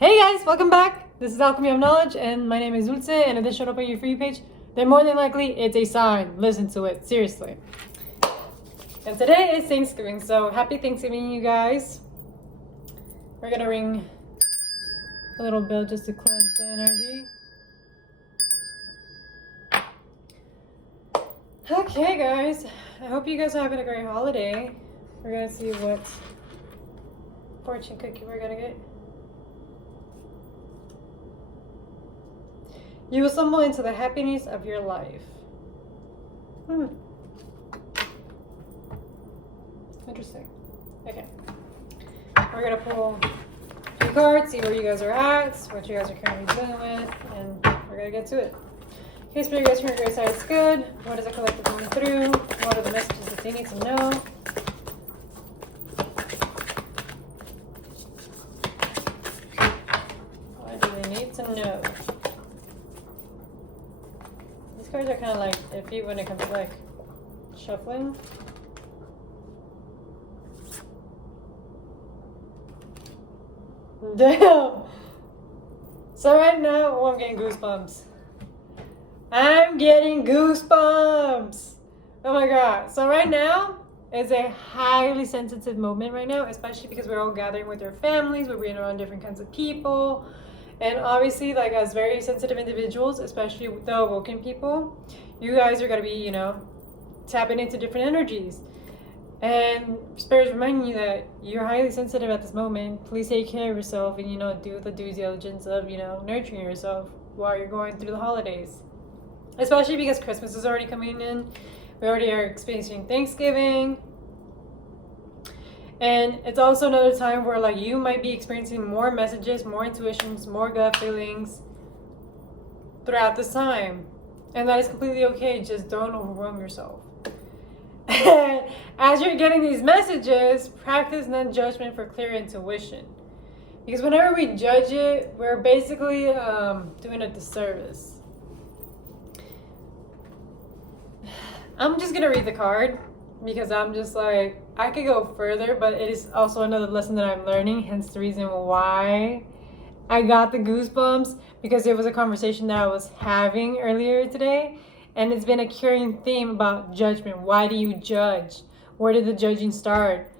Hey guys, welcome back. This is Alchemy of Knowledge, and my name is Dulce, and if this showed up on your free page, then more than likely it's a sign. Listen to it, seriously. And today is Thanksgiving, so happy Thanksgiving, you guys. We're gonna ring a little bell just to cleanse the energy. Okay, guys, I hope you guys are having a great holiday. We're gonna see what fortune cookie we're gonna get. You will stumble into the happiness of your life. Interesting. Okay. We're going to pull a few cards, see where you guys are at, what you guys are currently dealing with, and we're going to get to it. Okay, Spirit, you guys from your great side is good. What is the collective going through? What are the messages that they need to know? What do they need to know? These cards are kind of like iffy when it comes to like shuffling. Damn! So right now, I'm getting goosebumps. I'm getting goosebumps! Oh my god. So right now is a highly sensitive moment right now, especially because we're all gathering with our families, we're being around different kinds of people. And obviously, like, as very sensitive individuals, especially the awoken people, you guys are going to be, tapping into different energies. And Spirit's reminding you that you're highly sensitive at this moment. Please take care of yourself and, do the due diligence of, nurturing yourself while you're going through the holidays. Especially because Christmas is already coming in. We already are experiencing Thanksgiving. And it's also another time where like you might be experiencing more messages, more intuitions, more gut feelings throughout this time. And that is completely okay. Just don't overwhelm yourself. And as you're getting these messages, practice non-judgment for clear intuition. Because whenever we judge it, we're basically doing a disservice. I'm just going to read the card. Because I'm just like, I could go further, but it is also another lesson that I'm learning, hence the reason why I got the goosebumps, because it was a conversation that I was having earlier today, and it's been a carrying theme about judgment. Why do you judge? Where did the judging start?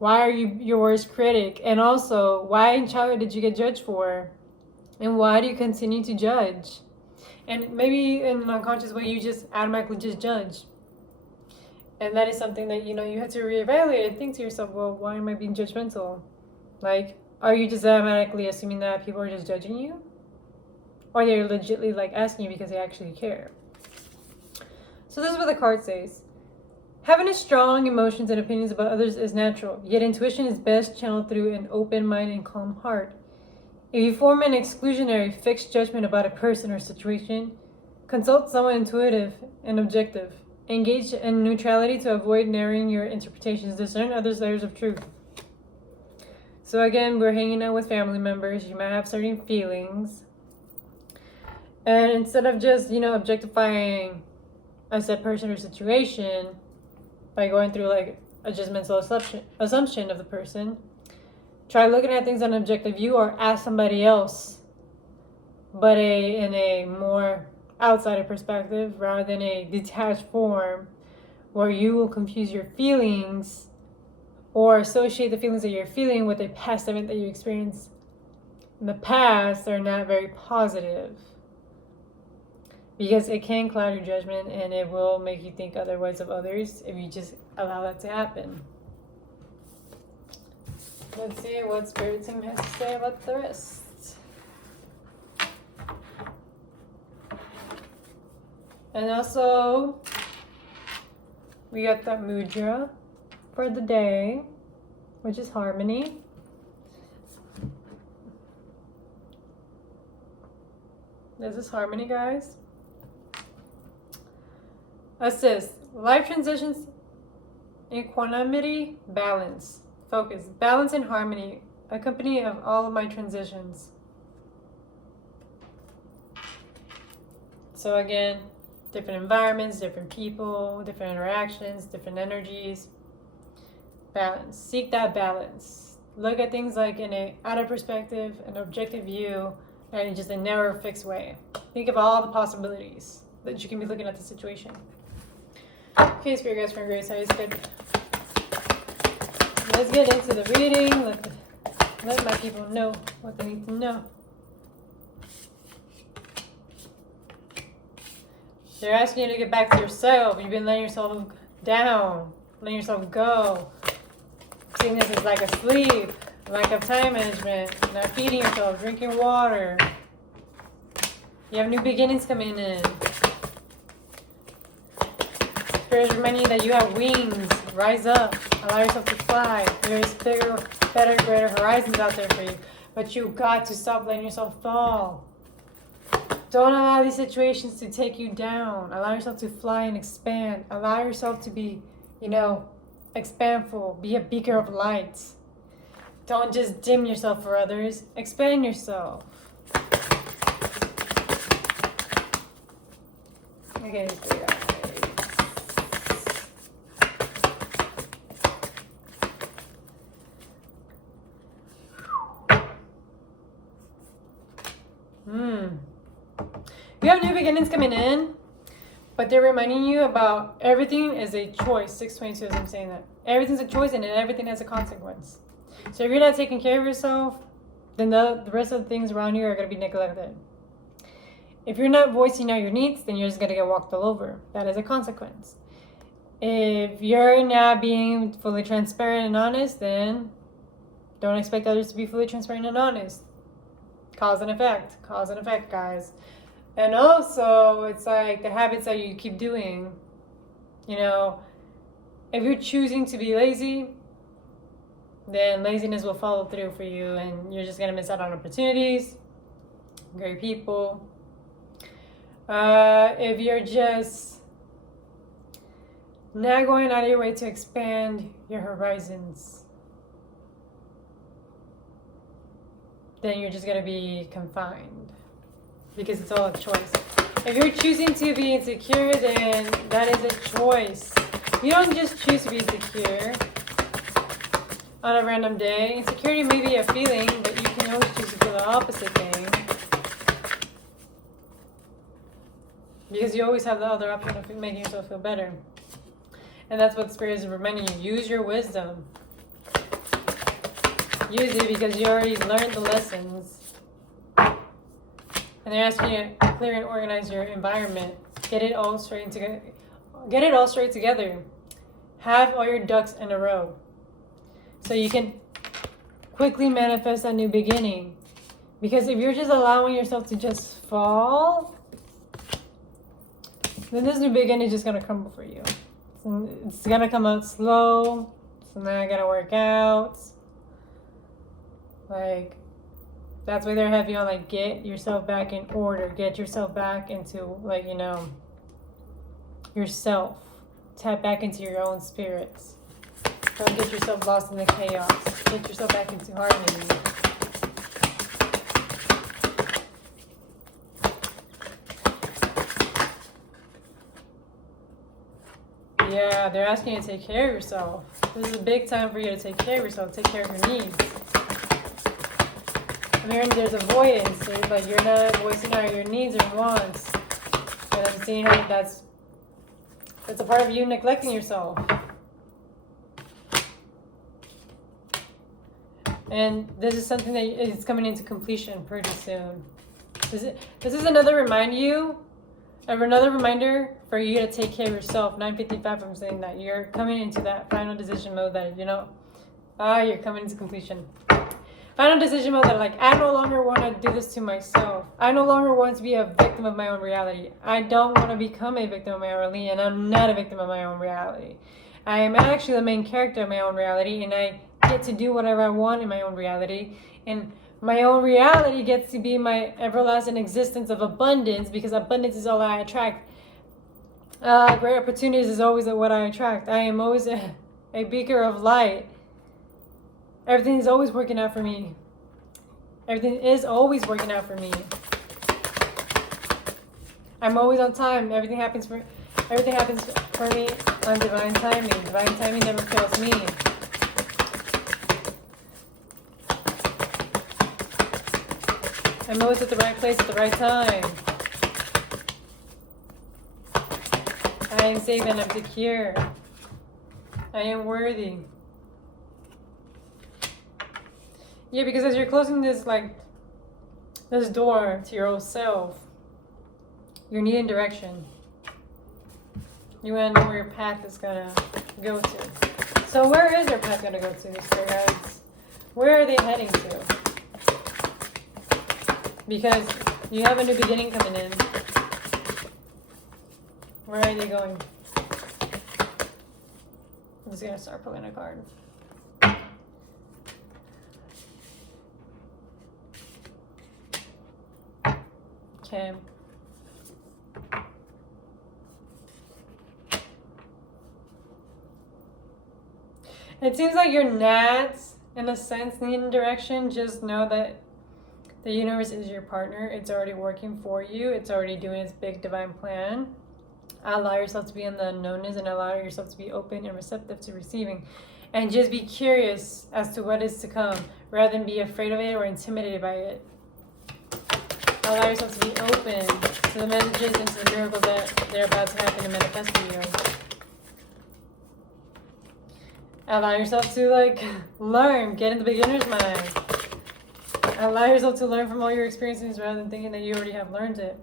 Why are you your worst critic? And also, why in childhood did you get judged for? And why do you continue to judge? And maybe in an unconscious way, you just automatically just judge. And that is something that, you have to reevaluate and think to yourself, well, why am I being judgmental? Like, are you just automatically assuming that people are just judging you? Or they're legitimately like asking you because they actually care? So this is what the card says. Having a strong emotions and opinions about others is natural, yet intuition is best channeled through an open mind and calm heart. If you form an exclusionary, fixed judgment about a person or situation, consult someone intuitive and objective. Engage in neutrality to avoid narrowing your interpretations. Discern others' layers of truth. So again, we're hanging out with family members. You might have certain feelings. And instead of just, objectifying a said person or situation by going through like a judgmental assumption of the person, try looking at things on an objective view or ask somebody else, but in a more outsider perspective rather than a detached form where you will confuse your feelings or associate the feelings that you're feeling with a past event that you experienced in the past are not very positive, because it can cloud your judgment and it will make you think otherwise of others if you just allow that to happen. Let's see what Spirit Team has to say about the rest. And also, we got the mudra for the day, which is harmony. This is harmony, guys. Assist. Life transitions, equanimity, balance, focus, balance and harmony, accompany of all of my transitions. So again, different environments, different people, different interactions, different energies. Balance. Seek that balance. Look at things like in a outer perspective, an objective view, and in just a narrow, fixed way. Think of all the possibilities that you can be looking at the situation. Okay, Spirit Guides, Friend Grace, how is good? Let's get into the reading. Let my people know what they need to know. They're asking you to get back to yourself. You've been letting yourself down, letting yourself go. Seeing this as like a sleep, lack of time management, not feeding yourself, drinking water. You have new beginnings coming in. Spirit is reminding you that you have wings. Rise up. Allow yourself to fly. There's bigger, better, greater horizons out there for you. But you've got to stop letting yourself fall. Don't allow these situations to take you down. Allow yourself to fly and expand. Allow yourself to be, expandful. Be a beaker of light. Don't just dim yourself for others. Expand yourself. Okay, You have new beginnings coming in, but they're reminding you about everything is a choice. 622 as I'm saying that. Everything's a choice and everything has a consequence. So if you're not taking care of yourself, then the rest of the things around you are going to be neglected. If you're not voicing out your needs, then you're just going to get walked all over. That is a consequence. If you're not being fully transparent and honest, then don't expect others to be fully transparent and honest. Cause and effect, guys. And also, it's like the habits that you keep doing. If you're choosing to be lazy, then laziness will follow through for you, and you're just going to miss out on opportunities, great people. If you're just not going out of your way to expand your horizons, then you're just going to be confined, because it's all a choice. If you're choosing to be insecure, then that is a choice. You don't just choose to be insecure on a random day. Insecurity may be a feeling, but you can always choose to feel the opposite thing. Because you always have the other option of making yourself feel better. And that's what Spirit is reminding you. Use your wisdom. Use it because you already learned the lessons. And they're asking you to clear and organize your environment. Get it all straight together. Have all your ducks in a row. So you can quickly manifest a new beginning. Because if you're just allowing yourself to just fall, then this new beginning is just going to crumble for you. It's going to come out slow. It's not going to work out. That's why they're heavy on, get yourself back in order. Get yourself back into, yourself. Tap back into your own spirits. Don't get yourself lost in the chaos. Get yourself back into harmony. Yeah, they're asking you to take care of yourself. This is a big time for you to take care of yourself. Take care of your needs. There's avoidance. There's you're not voicing out your needs or wants. And I'm seeing how that's a part of you neglecting yourself. And this is something that is coming into completion pretty soon. This is another reminder for you to take care of yourself. 9:55, I'm saying that you're coming into that final decision mode that you're coming into completion. Final decision mode that I no longer want to do this to myself. I no longer want to be a victim of my own reality. I don't want to become a victim of my own reality, and I'm not a victim of my own reality. I am actually the main character of my own reality, and I get to do whatever I want in my own reality. And my own reality gets to be my everlasting existence of abundance, because abundance is all I attract. Great opportunities is always what I attract. I am always a beaker of light. Everything is always working out for me. Everything is always working out for me. I'm always on time. Everything happens for me on divine timing. Divine timing never fails me. I'm always at the right place at the right time. I am safe and I'm secure. I am worthy. Yeah, because as you're closing this, like, this door to your old self, you're needing direction. You want to know where your path is going to go to. So where is your path going to go to, Spirit Guides? Where are they heading to? Because you have a new beginning coming in. Where are they going? I'm just going to start pulling a card. Okay. It seems like you're not, in a sense, needing direction. Just know that the universe is your partner. It's already working for you. It's already doing its big divine plan. Allow yourself to be in the unknownness and allow yourself to be open and receptive to receiving. And just be curious as to what is to come rather than be afraid of it or intimidated by it. Allow yourself to be open to the messages and to the miracles that they're about to happen and manifest for you. Allow yourself to, like, learn. Get in the beginner's mind. Allow yourself to learn from all your experiences rather than thinking that you already have learned it.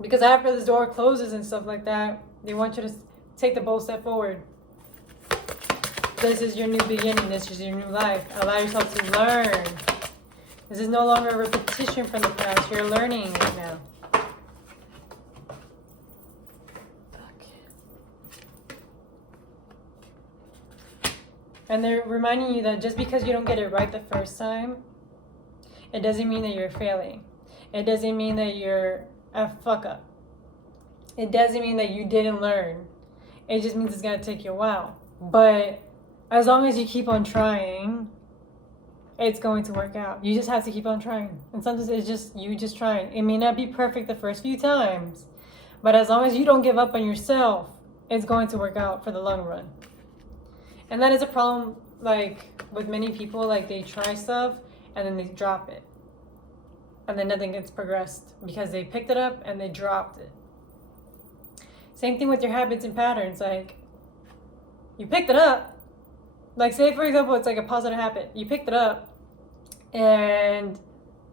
Because after this door closes and stuff like that, they want you to take the bold step forward. This is your new beginning. This is your new life. Allow yourself to learn. This is no longer a repetition from the past. You're learning right now. And they're reminding you that just because you don't get it right the first time, it doesn't mean that you're failing. It doesn't mean that you're a fuck up. It doesn't mean that you didn't learn. It just means it's going to take you a while. But as long as you keep on trying, it's going to work out. You just have to keep on trying. And sometimes it's just you just trying. It may not be perfect the first few times, but as long as you don't give up on yourself, it's going to work out for the long run. And that is a problem, like, with many people. Like, they try stuff and then they drop it. And then nothing gets progressed because they picked it up and they dropped it. Same thing with your habits and patterns. Like, you picked it up. Like, say, for example, it's like a positive habit. You picked it up and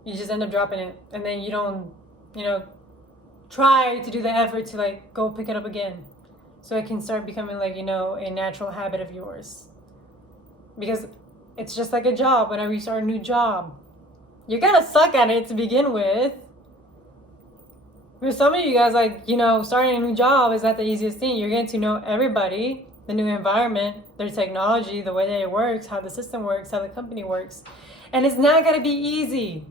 you just end up dropping it. And then you don't, try to do the effort to, like, go pick it up again. So it can start becoming, like, a natural habit of yours. Because it's just like a job. Whenever you start a new job, you're gonna suck at it to begin with. For some of you guys, like, starting a new job is not the easiest thing. You're getting to know everybody, the new environment, their technology, the way that it works, how the system works, how the company works. And it's not gonna be easy.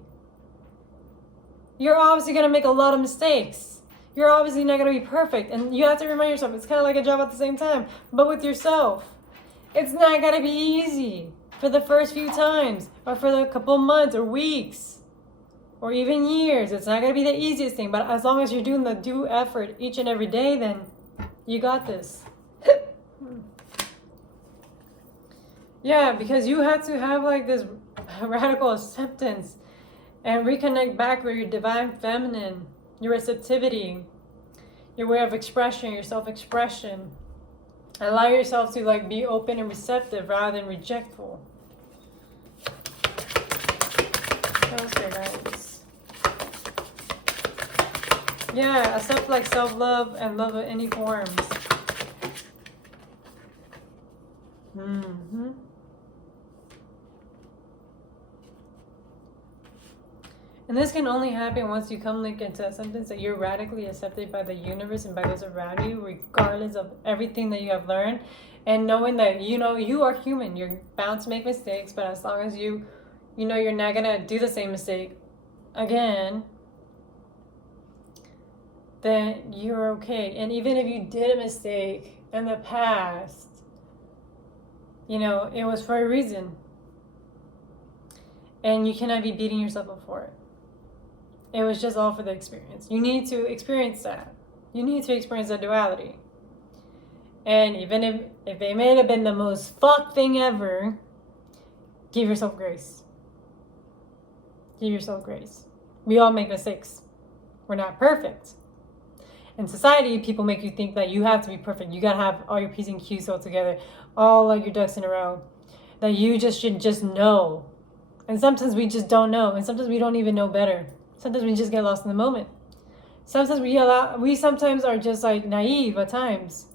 You're obviously gonna make a lot of mistakes. You're obviously not going to be perfect. And you have to remind yourself, it's kind of like a job at the same time. But with yourself, it's not going to be easy for the first few times. Or for the couple months or weeks. Or even years. It's not going to be the easiest thing. But as long as you're doing the due effort each and every day, then you got this. Yeah, because you have to have, like, this radical acceptance. And reconnect back with your divine feminine. Your receptivity, your way of expression, your self-expression. Allow yourself to, like, be open and receptive rather than rejectful. Okay, guys. Yeah, accept, like, self-love and love in any forms. And this can only happen once you come, like, into acceptance that you're radically accepted by the universe and by those around you, regardless of everything that you have learned. And knowing that, you are human. You're bound to make mistakes, but as long as you're not going to do the same mistake again, then you're okay. And even if you did a mistake in the past, it was for a reason. And you cannot be beating yourself up for it. It was just all for the experience. You need to experience that. You need to experience the duality. And even if it may have been the most fucked thing ever, give yourself grace. Give yourself grace. We all make mistakes. We're not perfect. In society, people make you think that you have to be perfect. You gotta have all your P's and Q's all together, all like your ducks in a row. That you just should just know. And sometimes we just don't know. And sometimes we don't even know better. Sometimes we just get lost in the moment. Sometimes we sometimes are just like naive at times.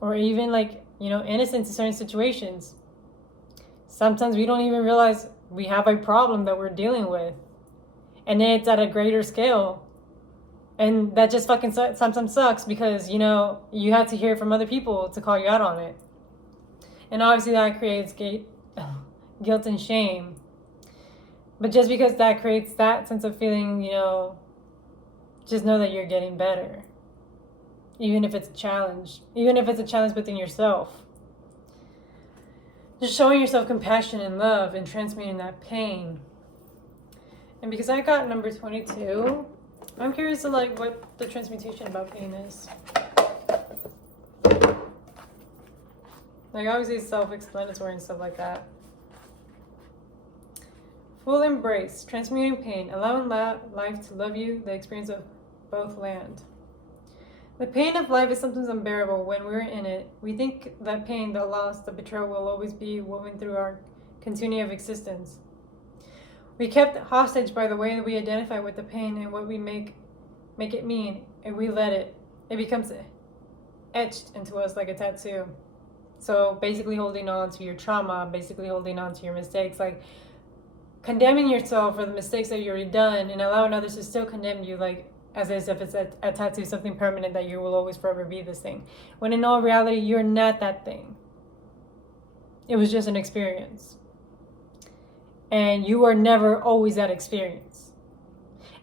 Or even like, innocent to certain situations. Sometimes we don't even realize we have a problem that we're dealing with. And then it's at a greater scale. And that just fucking sometimes sucks because, you have to hear from other people to call you out on it. And obviously that creates guilt and shame. But just because that creates that sense of feeling, just know that you're getting better. Even if it's a challenge. Even if it's a challenge within yourself. Just showing yourself compassion and love and transmuting that pain. And because I got number 22, I'm curious to what the transmutation about pain is. Obviously it's self-explanatory and stuff like that. Full embrace, transmuting pain, allowing life to love you, the experience of both land. The pain of life is sometimes unbearable when we're in it. We think that pain, the loss, the betrayal will always be woven through our continuity of existence. We kept hostage by the way that we identify with the pain and what we make it mean, and we let it. It becomes etched into us like a tattoo. So basically holding on to your trauma, basically holding on to your mistakes, condemning yourself for the mistakes that you already done and allowing others to still condemn you, as if it's a tattoo, something permanent that you will always forever be this thing. When in all reality, you're not that thing. It was just an experience. And you are never always that experience.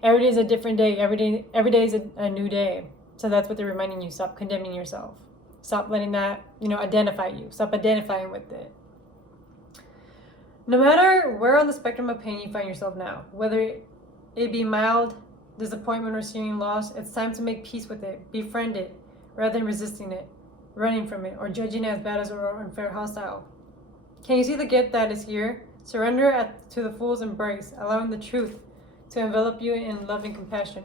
Every day is a different day. Every day is a new day. So that's what they're reminding you. Stop condemning yourself. Stop letting that, identify you. Stop identifying with it. No matter where on the spectrum of pain you find yourself now, whether it be mild disappointment or seeming loss, it's time to make peace with it. Befriend it, rather than resisting it, running from it, or judging it as bad as or unfair, hostile. Can you see the gift that is here? Surrender to the fool's embrace, allowing the truth to envelop you in love and compassion.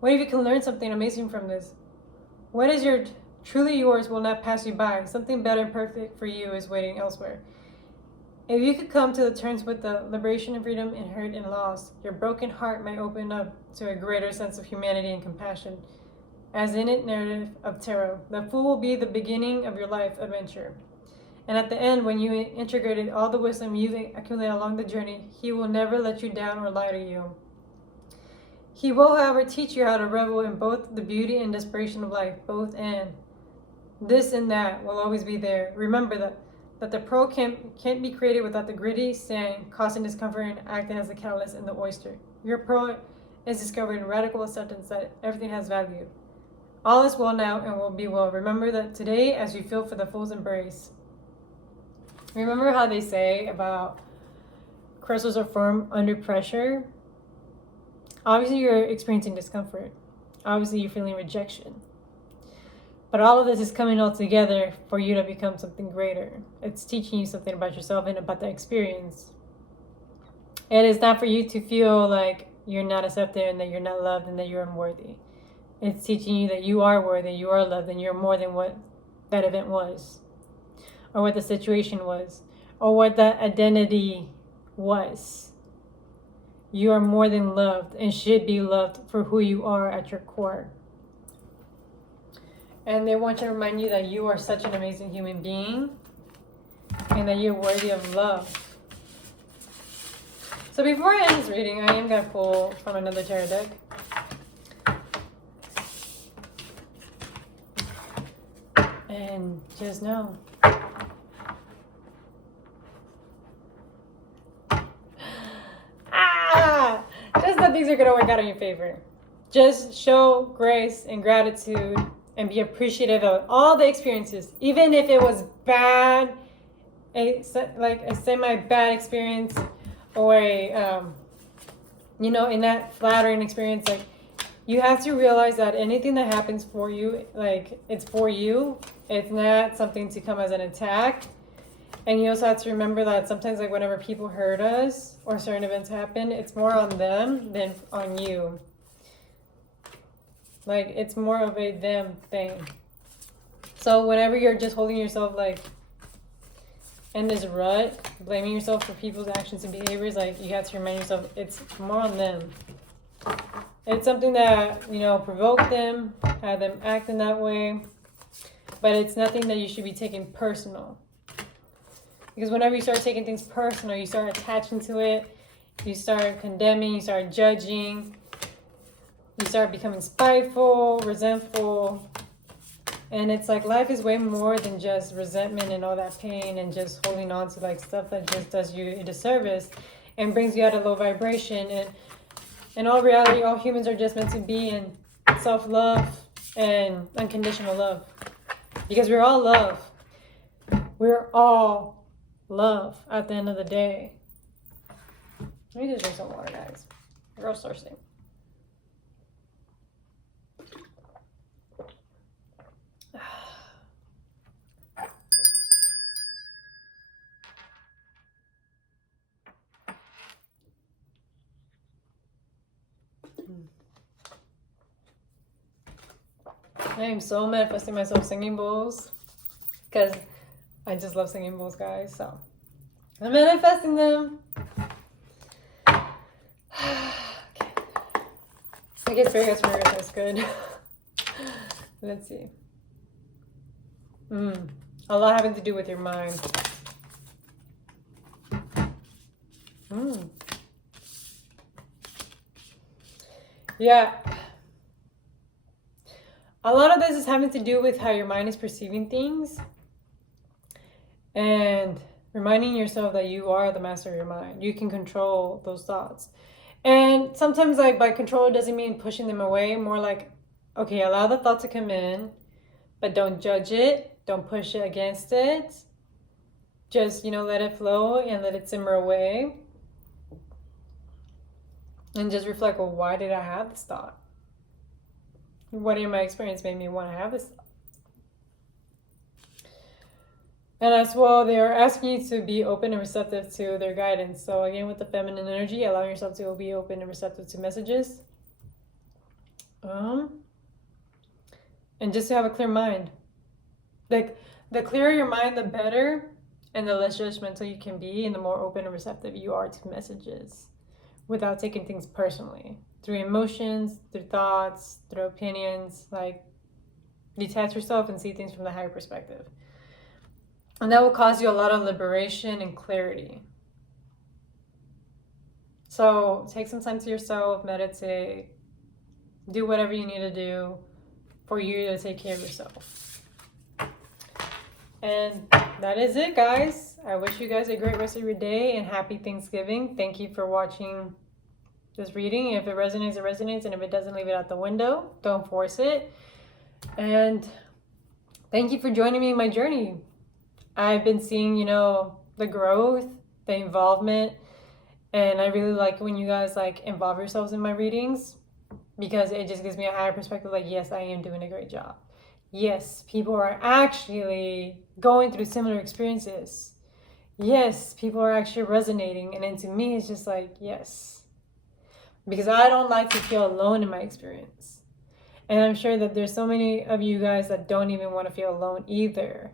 What if you can learn something amazing from this? What is truly yours will not pass you by. Something better and perfect for you is waiting elsewhere. If you could come to the terms with the liberation and freedom and hurt and loss, your broken heart might open up to a greater sense of humanity and compassion. As in it narrative of tarot, the fool will be the beginning of your life adventure. And at the end, when you integrated all the wisdom you've accumulated along the journey, he will never let you down or lie to you. He will, however, teach you how to revel in both the beauty and desperation of life, both and. This and that will always be there. Remember that the pearl can't be created without the gritty sand causing discomfort and acting as a catalyst in the oyster. Your pearl is discovered in radical acceptance that everything has value. All is well now and will be well. Remember that today as you feel for the fool's embrace. Remember how they say about crystals are formed under pressure? Obviously you're experiencing discomfort. Obviously you're feeling rejection. But all of this is coming all together for you to become something greater. It's teaching you something about yourself and about the experience. It is not for you to feel like you're not accepted and that you're not loved and that you're unworthy. It's teaching you that you are worthy, you are loved, and you're more than what that event was, or what the situation was, or what that identity was. You are more than loved and should be loved for who you are at your core. And they want to remind you that you are such an amazing human being and that you're worthy of love. So before I end this reading, I am going to pull from another tarot deck. And just know. Just that things are going to work out in your favor. Just show grace and gratitude and be appreciative of all the experiences, even if it was bad, a semi-bad experience, or in that flattering experience. You have to realize that anything that happens for you, it's for you. It's not something to come as an attack. And you also have to remember that sometimes, like, whenever people hurt us or certain events happen, it's more on them than on you. Like, it's more of a them thing. So whenever you're just holding yourself, like, in this rut, blaming yourself for people's actions and behaviors, like, you have to remind yourself it's more on them. It's something that, you know, provoked them, had them acting that way, but it's nothing that you should be taking personal. Because whenever you start taking things personal, you start attaching to it, you start condemning, you start judging, you start becoming spiteful, resentful. And it's like life is way more than just resentment and all that pain and just holding on to like stuff that just does you a disservice and brings you out of low vibration. And in all reality, all humans are just meant to be in self-love and unconditional love. Because we're all love. We're all love at the end of the day. Let me just drink some water, guys. Real thirsty. I am so manifesting myself singing bowls because I just love singing bowls, guys. So I'm manifesting them. Okay. I guess very good. That's good. Let's see. A lot having to do with your mind. Yeah. A lot of this is having to do with how your mind is perceiving things and reminding yourself that you are the master of your mind. You can control those thoughts. And sometimes, like, by control doesn't mean pushing them away. More like, okay, allow the thought to come in, but don't judge it. Don't push it against it. Just, you know, let it flow and let it simmer away. And just reflect, well, why did I have this thought? What in my experience made me want to have this thought? And as well, they are asking you to be open and receptive to their guidance. So again, with the feminine energy, allowing yourself to be open and receptive to messages. And just to have a clear mind. Like, the clearer your mind, the better, and the less judgmental you can be, and the more open and receptive you are to messages without taking things personally. Through emotions, through thoughts, through opinions, like, detach yourself and see things from the higher perspective. And that will cause you a lot of liberation and clarity. So take some time to yourself, meditate, do whatever you need to do for you to take care of yourself. And that is it, guys. I wish you guys a great rest of your day and happy Thanksgiving. Thank you for watching this reading. If it resonates, it resonates. And if it doesn't, leave it out the window. Don't force it. And thank you for joining me in my journey. I've been seeing, you know, the growth, the involvement. And I really like when you guys, like, involve yourselves in my readings, because it just gives me a higher perspective. Like, yes, I am doing a great job. Yes, people are actually going through similar experiences. Yes, people are actually resonating. And then to me, it's just like, yes. Because I don't like to feel alone in my experience. And I'm sure that there's so many of you guys that don't even want to feel alone either.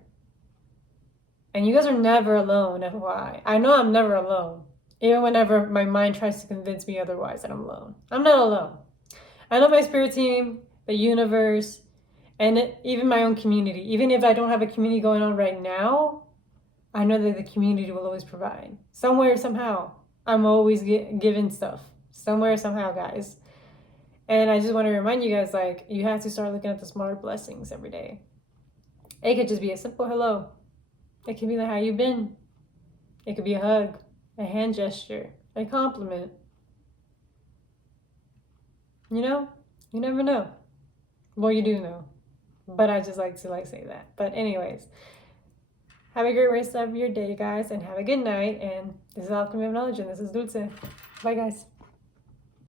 And you guys are never alone, FYI. I know I'm never alone. Even whenever my mind tries to convince me otherwise that I'm alone. I'm not alone. I know my spirit team, the universe, and even my own community. Even if I don't have a community going on right now, I know that the community will always provide. Somewhere, somehow. I'm always given stuff. Somewhere, somehow, guys. And I just want to remind you guys, like, you have to start looking at the smaller blessings every day. It could just be a simple hello. It could be like, how you been? It could be a hug, a hand gesture, a compliment. You know? You never know. Well, you do know. But I just like to, like, say that. But anyways, have a great rest of your day, guys. And have a good night. And this is Alchemy of Knowledge. And this is Dulce. Bye, guys.